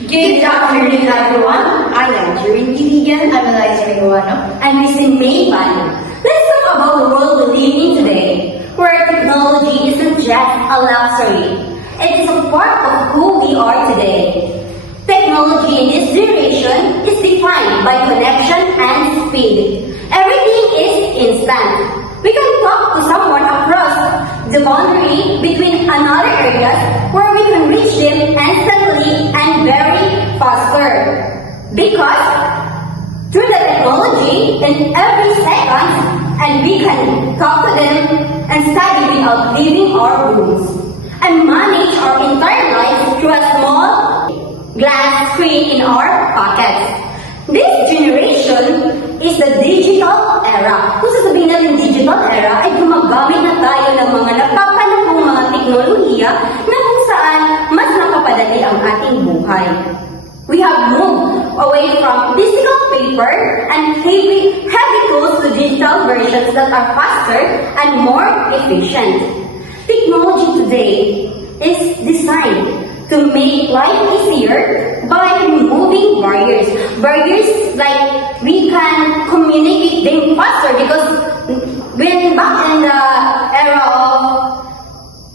Good afternoon, everyone. I am Jirin Kiligan. I'm Eliza Iguano. And this is May Bali. Let's talk about the world we live in today, where technology isn't just a luxury. It is a part of who we are today. Technology in this generation is defined by connection and speed. Everything is instant. We can talk to someone across the boundary between another areas where we can reach them instantly and very faster. Because through the technology in every second, and we can talk to them and study without leaving our rooms and manage our entire lives through a small glass screen in our pockets. This generation is the digital era. Kung sasabihin natin digital era, ay gumagamit na tayo ng mga napapanahong mga teknolohiya na kung saan mas nakapadali ang ating buhay. We have moved away from physical paper and heavy tools to digital versions that are faster and more efficient. Technology today is designed to make life easier by removing barriers. Barriers like we can communicate them faster because when back in the era of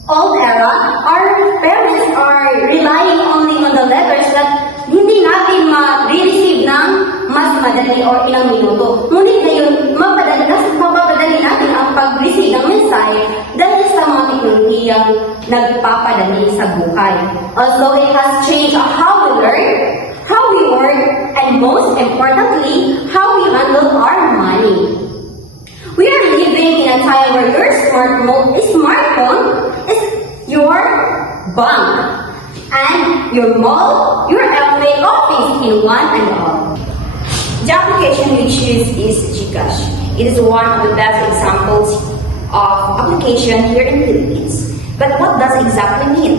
old era, our parents are relying only on the letters that hindi natin ma-receive ng mas madali or ilang minuto. Ngunit ngayon, mapapadali natin ang pag-receive ng mensahe dahil sa mga teknolohiyang nagpapadali sa buhay. Also, it has changed how we learn, how we work, and most importantly, how we handle our money. We are living in a time where your smartphone is your bank, and your mall, your everyday office in one and all. The application we choose is GCash. It is one of the best examples of application here in the Philippines. But what does it exactly mean?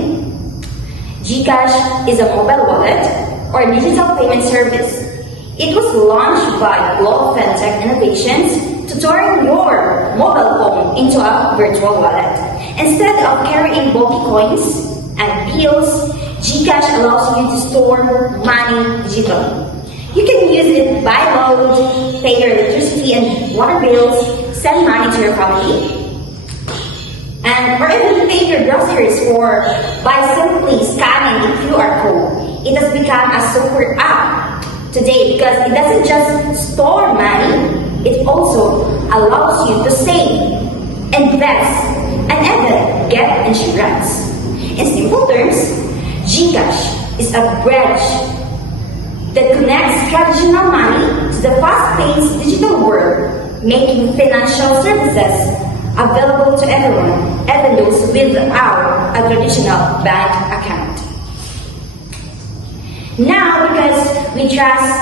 GCash is a mobile wallet or digital payment service. It was launched by Global Fintech Innovations to turn your mobile phone into a virtual wallet. Instead of carrying bulky coins and bills, GCash allows you to store money digitally. You can use it buy load, pay your electricity and water bills, send money to your family, or even pay your groceries or by simply scanning the QR code. It has become a super app today because it doesn't just store money, it also allows you to save, invest, and even get insurance. In simple terms, GCash is a bridge that connects traditional money to the fast-paced digital world, making financial services available to everyone, even those without a traditional bank account. Now, because we trust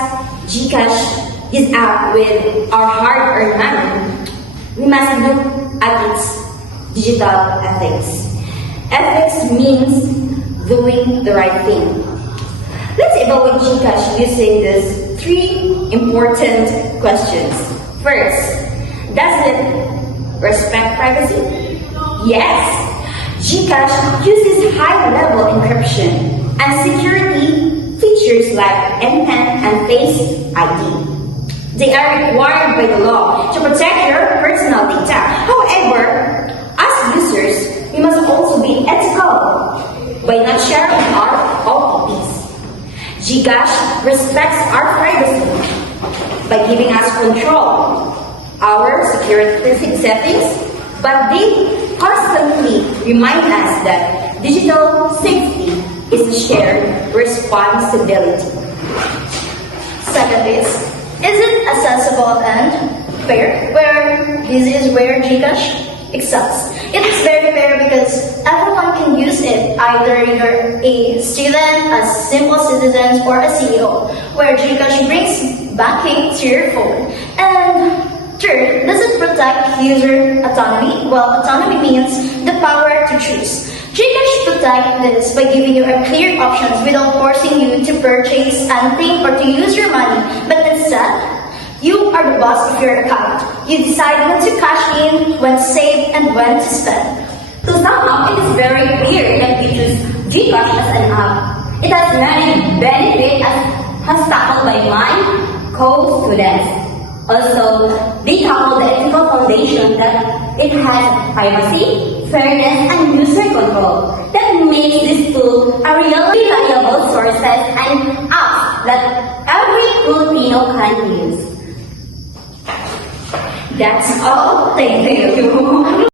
GCash is app with our hard-earned money, we must look at its digital ethics. Ethics means doing the right thing. Let's evaluate GCash using these three important questions. First, does it respect privacy? Yes. GCash uses high-level encryption and security features like MPN and Face ID. They are required by the law to protect your personal data. However, as users, we must also be ethical by not sharing our OTPs. GCash respects our privacy by giving us control, our security settings, but they constantly remind us that digital safety is a shared responsibility. Second is it accessible and fair? This is where GCash excels. It is very fair because everyone can use it, either you're a student, a simple citizen, or a CEO, where GCash brings banking to your phone. And third, does it protect user autonomy? Well, autonomy means the power to choose. GCash protects this by giving you a clear options without forcing you to purchase anything or to use your money, but instead, you are the boss of your account. You decide when to cash in, when to save, and when to spend. To sum up, it is very clear that we choose GCash as an app. It has many benefits co-students. Also, they tackle the ethical foundation that it has privacy, fairness, and user control that makes this tool a really reliable sources and apps that every Filipino can use. That's all. Thank you.